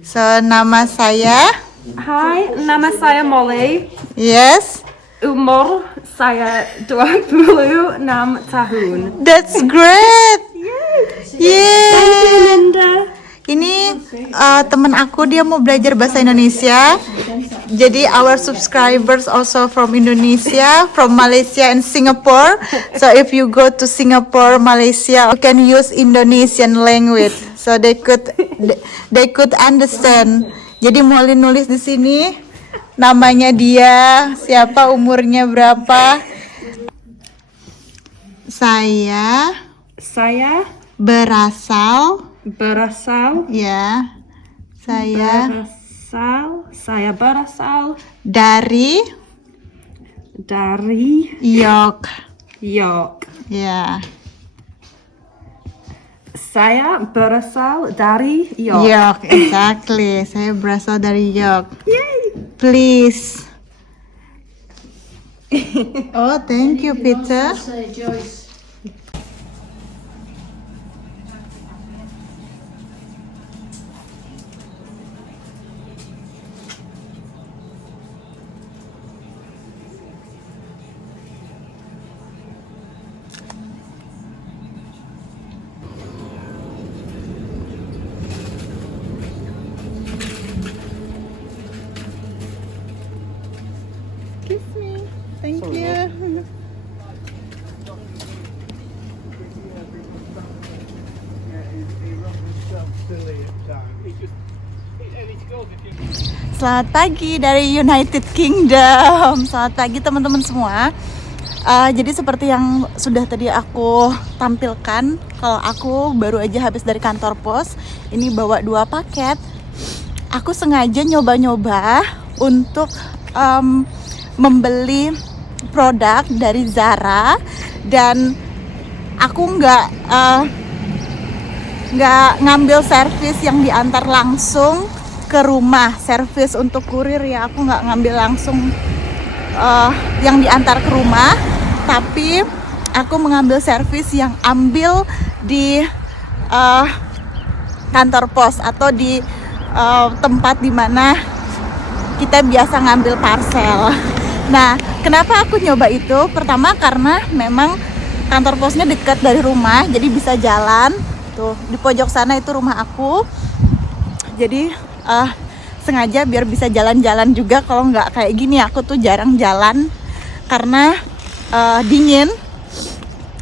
So, nama saya. Hai, nama saya Molly. Yes. Umur saya 26 tahun. That's great. Yeah. Linda. Ini teman aku, dia mau belajar bahasa Indonesia. Jadi our subscribers also from Indonesia, from Malaysia and Singapore. So if you go to Singapore, Malaysia, you can use Indonesian language. So they could understand. Jadi Molly nulis di sini namanya dia, siapa, umurnya berapa. Saya berasal ya, saya berasal dari York. Ya. Saya berasal dari York. York, exactly. Saya berasal dari York. Yay. Please. Oh, thank you, Peter. Kiss me. Thank you. Selamat pagi dari United Kingdom. Selamat pagi teman-teman semua. Jadi seperti yang sudah tadi aku tampilkan, kalau aku baru aja habis dari kantor pos, ini bawa 2 paket. Aku sengaja nyoba-nyoba untuk membeli produk dari Zara, dan aku nggak ngambil servis yang diantar langsung ke rumah, servis untuk kurir ya. Aku nggak ngambil langsung yang diantar ke rumah, tapi aku mengambil servis yang ambil di kantor pos atau di tempat dimana kita biasa ngambil parcel. Nah, kenapa aku nyoba itu? Pertama karena memang kantor posnya dekat dari rumah, jadi bisa jalan. Tuh, di pojok sana itu rumah aku. Jadi sengaja biar bisa jalan-jalan juga. Kalau nggak kayak gini aku tuh jarang jalan karena dingin.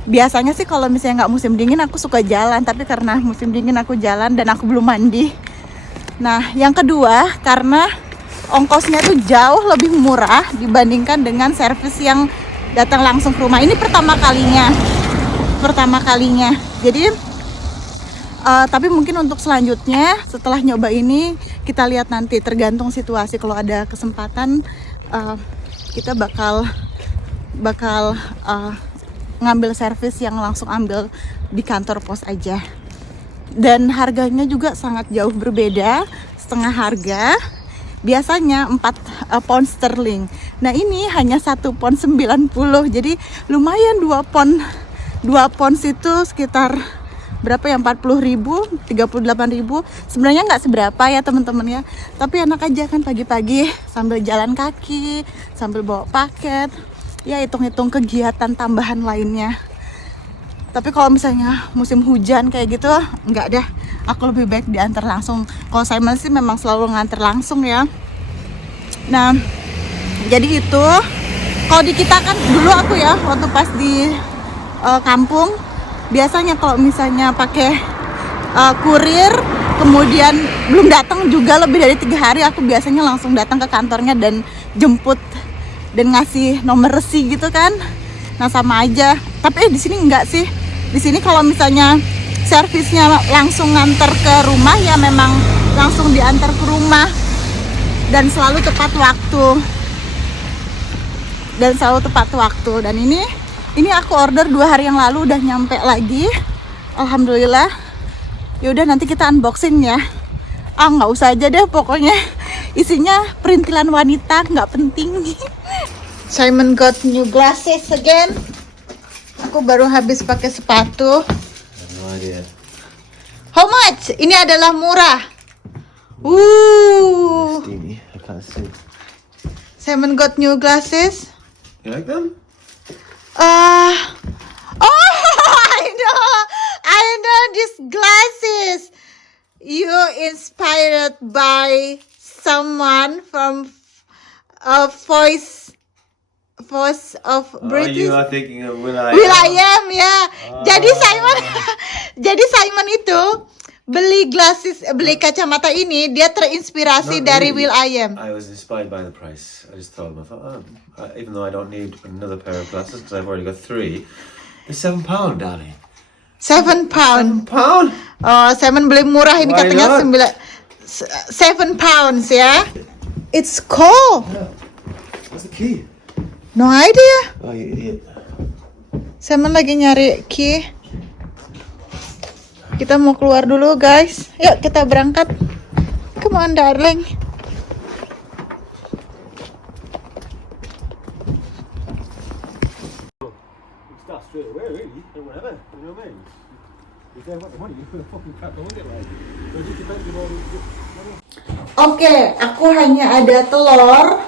Biasanya sih kalau misalnya nggak musim dingin aku suka jalan, tapi karena musim dingin aku jalan dan aku belum mandi. Nah, yang kedua karena ongkosnya tuh jauh lebih murah dibandingkan dengan servis yang datang langsung ke rumah. Ini pertama kalinya. Jadi tapi mungkin untuk selanjutnya setelah nyoba ini kita lihat nanti, tergantung situasi. Kalau ada kesempatan kita bakal ngambil servis yang langsung ambil di kantor pos aja. Dan harganya juga sangat jauh berbeda, setengah harga. Biasanya 4 pound sterling. Nah, ini hanya 1 pound 90. Jadi lumayan 2 pound itu sekitar berapa ya, 40.000, 38.000. Sebenarnya nggak seberapa ya teman-teman ya, tapi enak aja kan pagi-pagi sambil jalan kaki, sambil bawa paket, ya hitung-hitung kegiatan tambahan lainnya. Tapi kalau misalnya musim hujan kayak gitu, nggak deh, aku lebih baik diantar langsung. Kalau saya masih memang selalu nganter langsung ya. Nah, jadi itu kalau di kita kan dulu aku ya waktu pas di kampung, biasanya kalau misalnya pakai kurir kemudian belum datang juga lebih dari 3 hari, aku biasanya langsung datang ke kantornya dan jemput dan ngasih nomor resi gitu kan. Nah, sama aja. Tapi di sini enggak sih. Di sini kalau misalnya servisnya langsung nganter ke rumah, ya memang langsung diantar ke rumah dan selalu tepat waktu. Dan ini aku order 2 hari yang lalu, udah nyampe lagi. Alhamdulillah. Yaudah, nanti kita unboxing ya. Nggak usah aja deh, pokoknya isinya perintilan wanita, nggak penting. Simon got new glasses again. Aku baru habis pakai sepatu. No idea. How much? Ini adalah murah. Steamy. I can't see. Simon got new glasses. You like them? Oh, I know these glasses. You inspired by someone from a voice of British. You are thinking of Will I Will.i.am ya. Jadi Simon itu beli kacamata ini dia terinspirasi Not dari really. Will.i.am. I was inspired by the price. I just told him, I thought, even though I don't need another pair of glasses because I've already got 3, it's £7, darling. £7. Pound? Oh, Simon beli murah ini Why katanya not? £7 ya. It's cold. Yeah. What's the key? No idea. Oh, you idiot. Simon lagi nyari key. Kita mau keluar dulu, guys. Yuk kita berangkat. Come on, darling. Start straight away, really, or whatever. You know what I mean? If they've got the money, you put a fucking crap on it, like. So it just depends on Oke, aku hanya ada telur.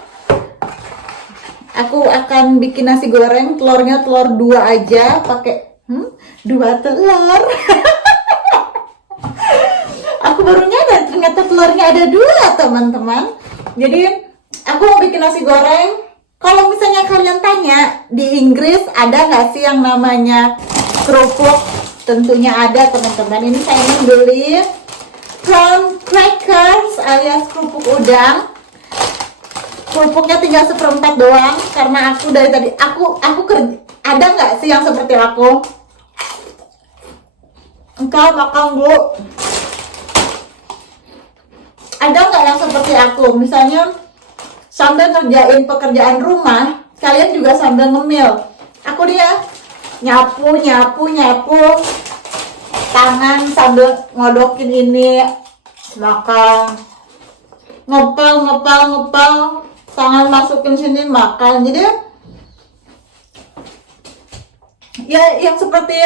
Aku akan bikin nasi goreng, telurnya telur 2 aja, pakai 2 telur. Aku baru nyadar ternyata telurnya ada 2, teman-teman. Jadi aku mau bikin nasi goreng. Kalau misalnya kalian tanya di Inggris ada nggak sih yang namanya kerupuk? Tentunya ada, teman-teman. Ini saya beli corn crackers alias kerupuk udang. Kerupuknya tinggal 1/4 doang karena aku dari tadi aku kerja. Ada nggak sih yang seperti aku? Engkau makan Bu. Ada nggak yang seperti aku? Misalnya sambil ngerjain pekerjaan rumah, kalian juga sambil ngemil. Aku dia nyapu, tangan sambil ngodokin ini, makan, ngepel, tangan masukin sini makan. Jadi ya yang seperti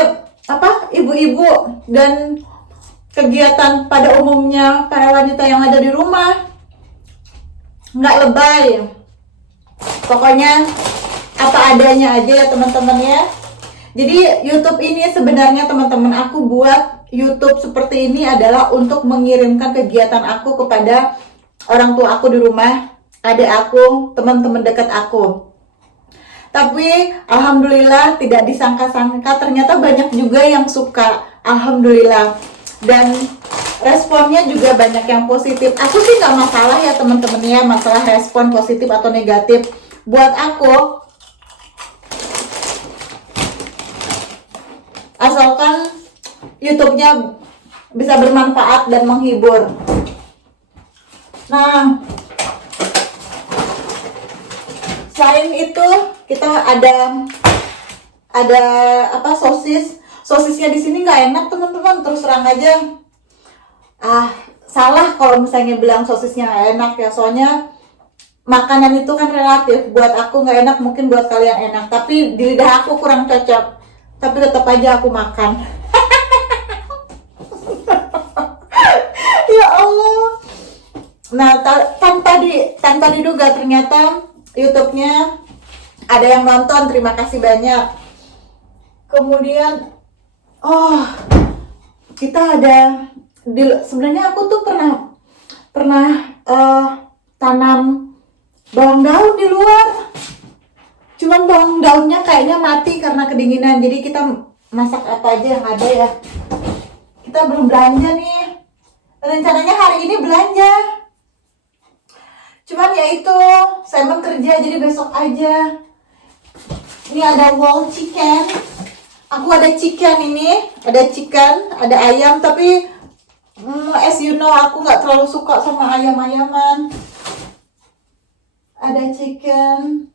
apa ibu-ibu dan kegiatan pada umumnya para wanita yang ada di rumah, nggak lebay. Pokoknya apa adanya aja ya teman-teman ya. Jadi YouTube ini sebenarnya teman-teman aku buat YouTube seperti ini adalah untuk mengirimkan kegiatan aku kepada orang tua aku di rumah, adik aku, teman-teman dekat aku. Tapi alhamdulillah tidak disangka-sangka ternyata banyak juga yang suka, alhamdulillah. Dan responnya juga banyak yang positif. Aku sih nggak masalah ya teman-teman ya, masalah respon positif atau negatif. Buat aku, asalkan YouTube-nya bisa bermanfaat dan menghibur. Nah, selain itu kita ada apa sosisnya di sini nggak enak teman-teman, terus terang aja. Salah kalau misalnya bilang sosisnya nggak enak ya, soalnya makanan itu kan relatif. Buat aku nggak enak, mungkin buat kalian enak, tapi di lidah aku kurang cocok. Tapi tetap aja aku makan. Ya Allah. Nah, tanpa diduga ternyata YouTube-nya ada yang nonton, terima kasih banyak. Kemudian kita ada sebenarnya aku tuh pernah tanam bawang daun di luar. Cuman bawang daunnya kayaknya mati karena kedinginan. Jadi kita masak apa aja yang ada ya. Kita belum belanja nih. Rencananya hari ini belanja. Cuman ya itu, Simon kerja jadi besok aja. Ini ada whole chicken. Aku ada chicken ini, ada ayam, tapi as you know aku nggak terlalu suka sama ayam-ayaman. Ada chicken.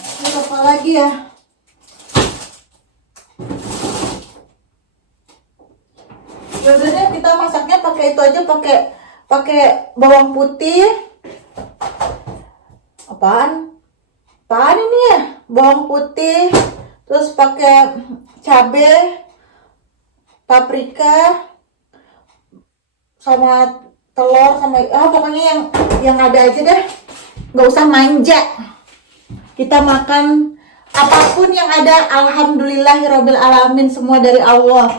Ini apa lagi ya? Biasanya kita masaknya pakai itu aja, pakai bawang putih. Apaan ini ya? Bawang putih, terus pakai cabai, paprika, sama telur sama pokoknya yang ada aja deh, nggak usah manja. Kita makan apapun yang ada, alhamdulillahirabbil alamin, semua dari Allah.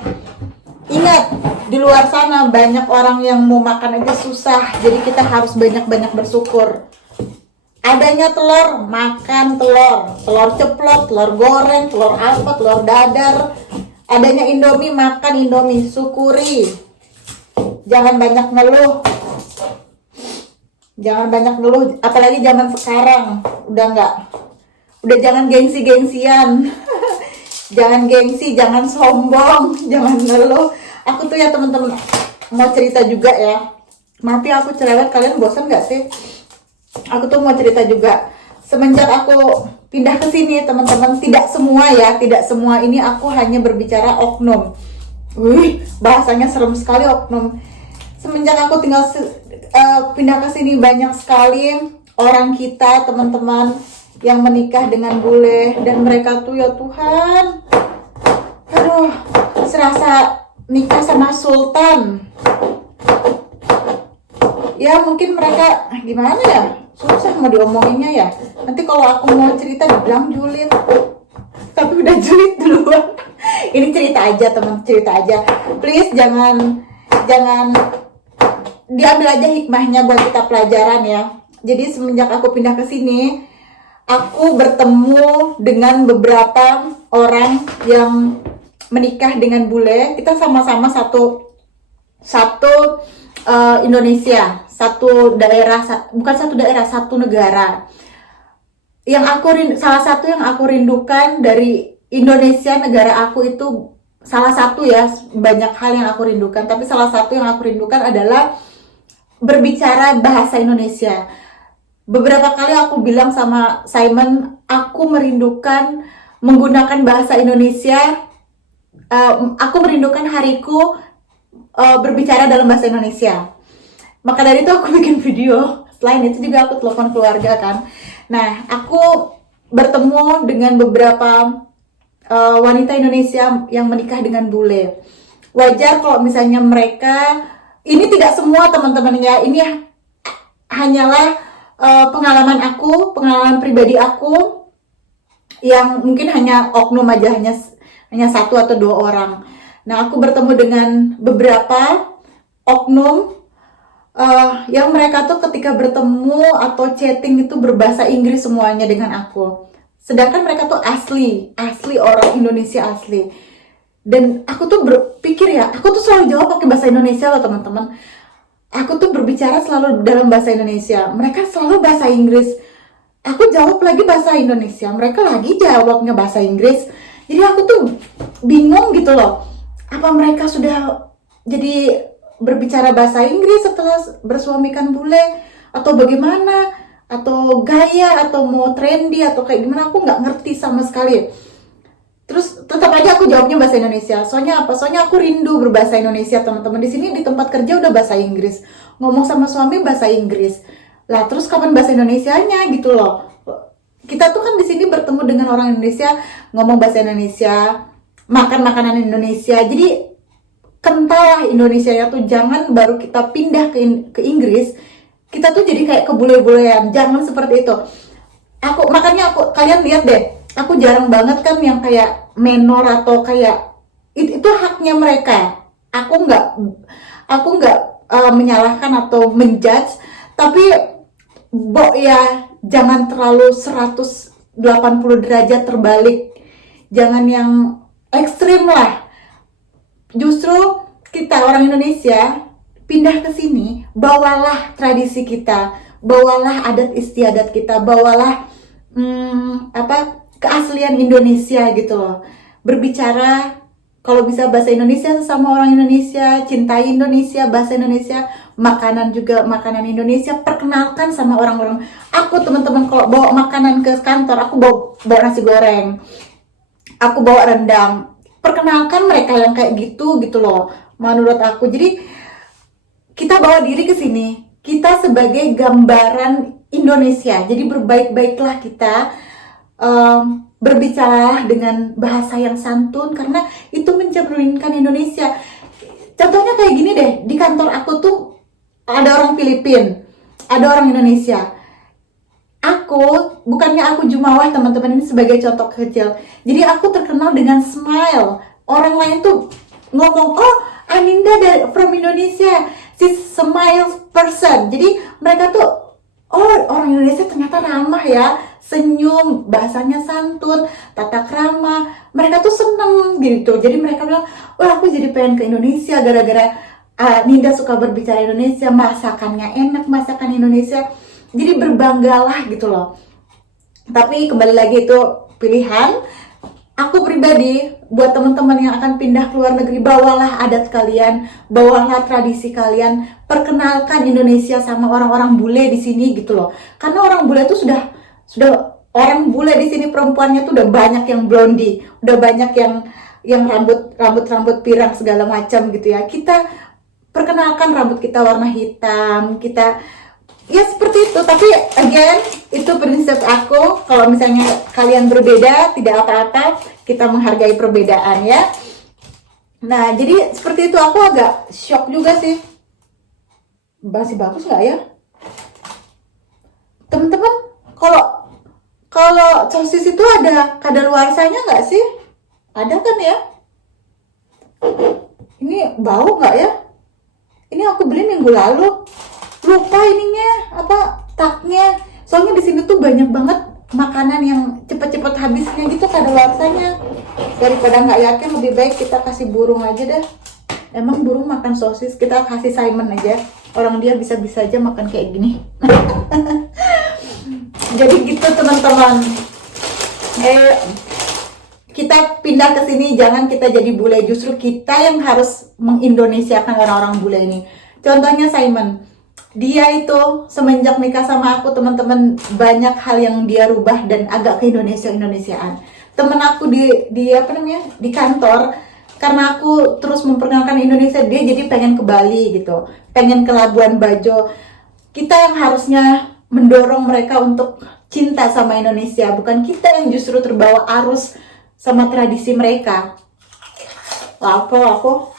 Ingat, di luar sana banyak orang yang mau makan aja susah, jadi kita harus banyak-banyak bersyukur. Adanya telur, makan telur, telur ceplok, telur goreng, telur apa, telur dadar. Adanya Indomie, makan Indomie, syukuri. Jangan banyak ngeluh. Jangan banyak ngeluh, apalagi zaman sekarang. Udah jangan gengsi-gengsian. Jangan gengsi, jangan sombong, jangan ngeluh. Aku tuh ya teman-teman mau cerita juga ya. Maaf ya aku cerewet, kalian bosan gak sih? Aku tuh mau cerita juga. Semenjak aku pindah ke sini teman-teman, tidak semua ini aku hanya berbicara oknum. Bahasanya serem sekali, oknum. Semenjak aku pindah ke sini, banyak sekali orang kita teman-teman yang menikah dengan bule, dan mereka tuh ya Tuhan, aduh, serasa nikah sama sultan. Ya mungkin mereka gimana ya, susah mau diomonginnya ya. Nanti kalau aku mau cerita dibilang julid, tapi udah julid duluan. Ini cerita aja teman, cerita aja. Please jangan diambil aja hikmahnya buat kita pelajaran ya. Jadi semenjak aku pindah ke sini, aku bertemu dengan beberapa orang yang menikah dengan bule. Kita sama-sama satu Indonesia, satu negara. Salah satu yang aku rindukan dari Indonesia, negara aku itu, salah satu ya, banyak hal yang aku rindukan, tapi salah satu yang aku rindukan adalah berbicara bahasa Indonesia. Beberapa kali aku bilang sama Simon, aku merindukan menggunakan bahasa Indonesia. Aku merindukan hariku berbicara dalam bahasa Indonesia. Maka dari itu aku bikin video. Selain itu juga aku telepon keluarga kan. Nah, aku bertemu dengan beberapa wanita Indonesia yang menikah dengan bule. Wajar kalau misalnya mereka, ini tidak semua teman-teman ya, ini hanyalah pengalaman pribadi aku, yang mungkin hanya oknum aja, hanya satu atau dua orang. Nah, aku bertemu dengan beberapa oknum yang mereka tuh ketika bertemu atau chatting itu berbahasa Inggris semuanya dengan aku. Sedangkan mereka tuh asli orang Indonesia asli. Dan aku tuh berpikir ya, aku tuh selalu jawab pakai bahasa Indonesia loh teman-teman. Aku tuh berbicara selalu dalam bahasa Indonesia. Mereka selalu bahasa Inggris. Aku jawab lagi bahasa Indonesia. Mereka lagi jawabnya bahasa Inggris. Jadi aku tuh bingung gitu loh. Apa mereka sudah jadi berbicara bahasa Inggris setelah bersuamikan bule? Atau bagaimana? Atau gaya? Atau mau trendy? Atau kayak gimana? Aku nggak ngerti sama sekali. Terus tetap aja aku jawabnya bahasa Indonesia. Soalnya apa? Soalnya aku rindu berbahasa Indonesia teman-teman. Di sini di tempat kerja udah bahasa Inggris. Ngomong sama suami bahasa Inggris. Lah terus kapan bahasa Indonesianya gitu loh. Kita tuh kan di sini bertemu dengan orang Indonesia, ngomong bahasa Indonesia, makan makanan Indonesia. Jadi kental lah Indonesianya tuh, jangan baru kita pindah ke Inggris, kita tuh jadi kayak kebule-bulean. Jangan seperti itu. Makanya kalian lihat deh, aku jarang banget kan yang kayak menor atau kayak itu haknya mereka. Aku nggak menyalahkan atau menjudge, tapi ya jangan terlalu 180 derajat terbalik. Jangan yang ekstrim lah. Justru kita orang Indonesia pindah ke sini, bawalah tradisi kita, bawalah adat istiadat kita, bawalah keaslian Indonesia gitu loh. Berbicara kalau bisa bahasa Indonesia sama orang Indonesia, cintai Indonesia, bahasa Indonesia, makanan juga makanan Indonesia, perkenalkan sama orang-orang. Aku teman-teman kalau bawa makanan ke kantor, aku bawa nasi goreng, aku bawa rendang, perkenalkan mereka yang kayak gitu loh. Menurut aku, jadi kita bawa diri ke sini, kita sebagai gambaran Indonesia. Jadi berbaik-baiklah kita. Berbicara dengan bahasa yang santun, karena itu mencerminkan Indonesia. Contohnya kayak gini deh, di kantor aku tuh Filipina, ada orang Indonesia. Bukannya aku jumawa teman-teman, ini sebagai contoh kecil. Jadi aku terkenal dengan smile. Orang lain tuh ngomong, oh Aninda from Indonesia, she's smile person. Jadi mereka tuh, oh orang Indonesia ternyata ramah ya, senyum, bahasanya santun, tata krama. Mereka tuh seneng gitu. Jadi mereka bilang, oh aku jadi pengen ke Indonesia gara-gara Ninda suka berbicara Indonesia, masakannya enak, masakan Indonesia. Jadi berbanggalah gitu loh. Tapi kembali lagi itu pilihan. Aku pribadi, buat teman-teman yang akan pindah ke luar negeri, bawalah adat kalian, bawalah tradisi kalian, perkenalkan Indonesia sama orang-orang bule di sini gitu loh. Karena orang bule itu sudah orang bule di sini perempuannya tuh udah banyak yang blondie, udah banyak yang rambut pirang segala macam gitu ya. Kita perkenalkan rambut kita warna hitam, kita ya seperti itu. Tapi again, itu prinsip aku. Kalau misalnya kalian berbeda, tidak apa-apa, kita menghargai perbedaan ya. Nah jadi seperti itu, aku agak shock juga sih. Masih bagus nggak ya teman-teman? Kalau sosis itu ada kadaluarsanya nggak sih? Ada kan ya? Ini bau nggak ya? Ini aku beli minggu lalu, lupa ininya apa taknya. Soalnya di sini tuh banyak banget makanan yang cepet-cepet habisnya gitu kadaluarsanya. Daripada nggak yakin, lebih baik kita kasih burung aja deh. Emang burung makan sosis, kita kasih Simon aja. Orang dia bisa-bisa aja makan kayak gini. Jadi gitu teman-teman. Kita pindah ke sini, jangan kita jadi bule, justru kita yang harus mengindonesiakan orang-orang bule ini. Contohnya Simon, dia itu semenjak nikah sama aku teman-teman, banyak hal yang dia rubah dan agak ke Indonesiaan. Temen aku di kantor, karena aku terus memperkenalkan Indonesia, dia jadi pengen ke Bali gitu, pengen ke Labuan Bajo. Kita yang harusnya mendorong mereka untuk cinta sama Indonesia, bukan kita yang justru terbawa arus sama tradisi mereka. Aku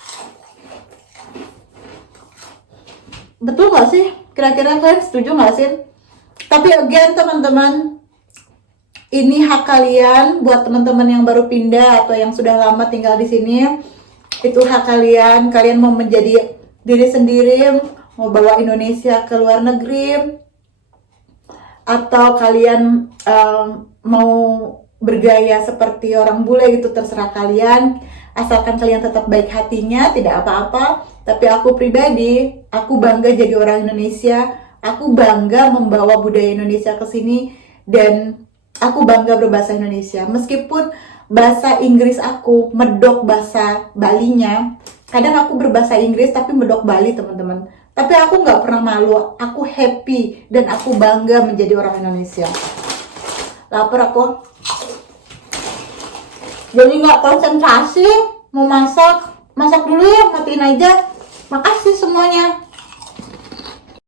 betul nggak sih? Kira-kira kalian setuju nggak sih? Tapi again teman-teman, ini hak kalian. Buat teman-teman yang baru pindah atau yang sudah lama tinggal di sini, itu hak kalian. Kalian mau menjadi diri sendiri, mau bawa Indonesia ke luar negeri, atau kalian mau bergaya seperti orang bule gitu, terserah kalian. Asalkan kalian tetap baik hatinya, tidak apa-apa. Tapi aku pribadi, aku bangga jadi orang Indonesia. Aku bangga membawa budaya Indonesia ke sini, dan aku bangga berbahasa Indonesia. Meskipun bahasa Inggris aku medok bahasa Balinya, kadang aku berbahasa Inggris tapi medok Bali teman-teman. Tapi aku nggak pernah malu, aku happy dan aku bangga menjadi orang Indonesia. Lapar aku. Jadi nggak konsentrasi mau masak dulu ya, matiin aja. Makasih semuanya.